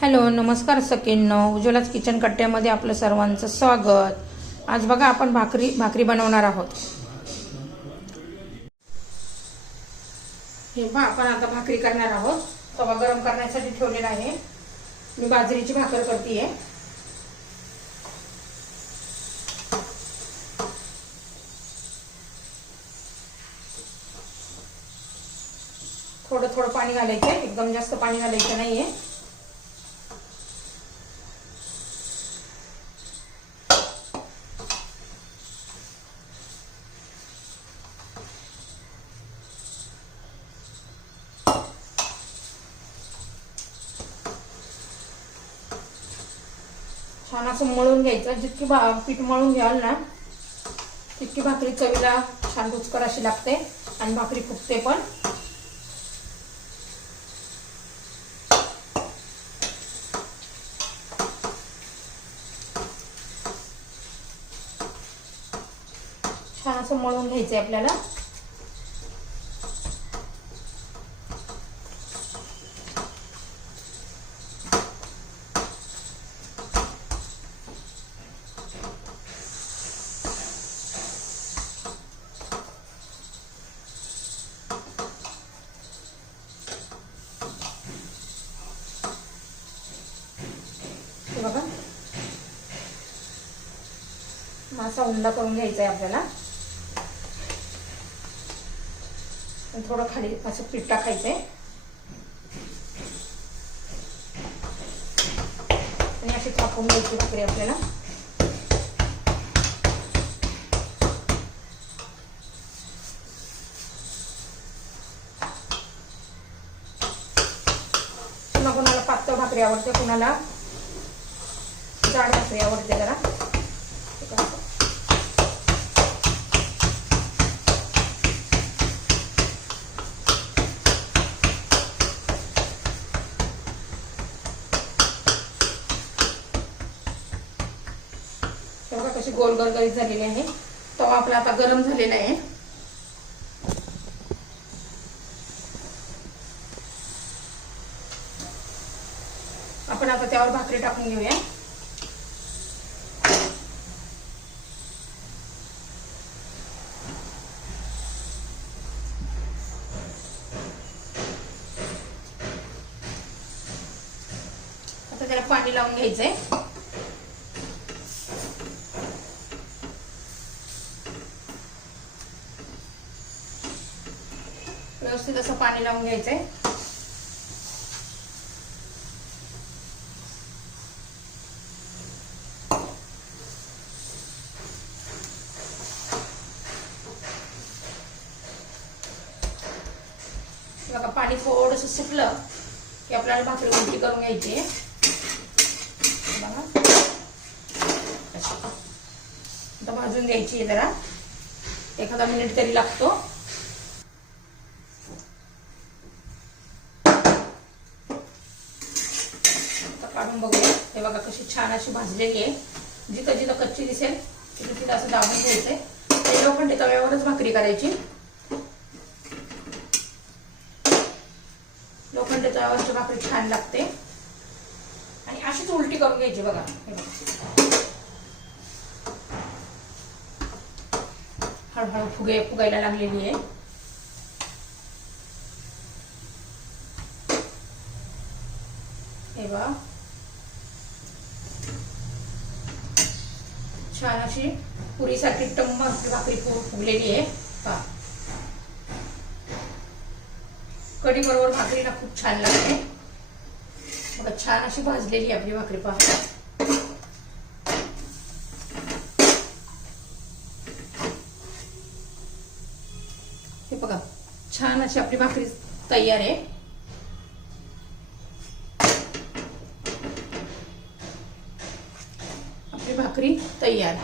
Hello नमस्कार सकिन्नो उज्ज्वलाच kitchen कट्ट्यामध्ये आपलं सर्वांचं स्वागत. आज बघा आपण भाकरी भाकरी बनवणार आहोत. हे पहा आपण आता भाकरी करणार आहोत. तवा गरम करण्यासाठी ठेवलेला आहे. मी बाजरीची भाकर करते थोडं थोडं पाणी घालायचं एकदम जास्त पाणी घालायचं नाहीये. छान असं मळून घ्यायचं. जितकी भा पीठ मळून घ्याल ना तितकी भाकरी चवीला छान रुचकर अशी लागते आणि भाकरी फुगते पण. छान असं मळून घ्यायचं आहे आपल्याला हे बघा मासा उंडा करून घ्यायचा आहे आपल्याला. थोडं खाली असं पीठ टाकायचंय. आणि अशी थापून घ्यायची भाकरी आपल्याला. पुन्हा कोणाला पातळ भाकरी आवडते कोणाला जाड भाकरी आवडते जरा हे कसं. हे बघा कशी गोल गरगरीत झालेली आहे. तवा आपला आता गरम झालेला आहे. आपण आता त्यावर भाकरी टाकून घेऊया. आता त्याला पाणी लावून घ्यायचंय. व्यवस्थित असं पाणी लावून घ्यायचंय. बघा पाणी थोडस सुटलं की आपल्याला भाकरी उलटी करून घ्यायची आहे. बघा. आता भाजून घ्यायची आहे जरा. एखादा मिनिट तरी लागतो. काढून बघूया. हे बघा कशी छान अशी भाजलेली आहे. जिथं जिथं कच्ची दिसेल तिथं तिथं असं दाबून घ्यायचंय. ते लोखंडी तव्यावरच भाकरी करायची. लोखंडी तव्यावरची भाकरी छान लागते. आणि अशीच उलटी करून घ्यायची बघा. हे बघा. हळूहळू फुगे फुगायला लागलेली आहे. हे बघा. छान अशी पुरीसाठी टम्म भाकरी फुगलेली आहे. पहा. कढी बरोबर भाकरीला खूप छान लागते. बघा छान अशी भाजलेली आहे आपली भाकरी पहा. हे बघा छान अशी आपली भाकरी तयार आहे. आपली भाकरी तयार